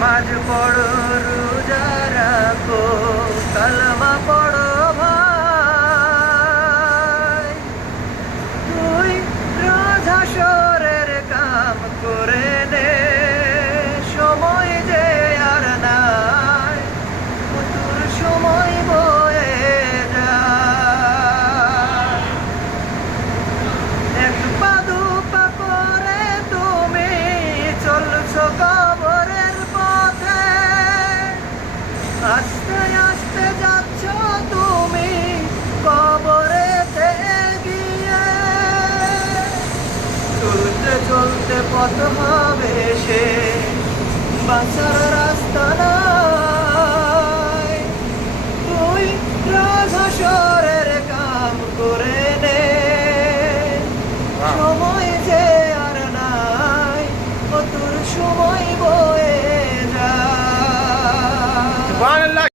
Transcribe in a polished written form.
নামাজ পড়ো রোজা রাখো কালমা পড়ো ভাই, তুই রোজ হাসরের কাম করে নে, সময় যে আর নাই, তোর সময় বয়ে যায়। এক পা দু পা করে তুমি চলছো কবরের পথে, আস্তে আস্তে যাচ্ছ তুমি কবরেতে গিয়ে, চলতে চলতে পথ হবে সে বাঁচার রাস্তা নাই, তুই রোজ হাসরের কাম করে নে, সময় যে আর নাই, ও তোর সময় বয়ে যায়।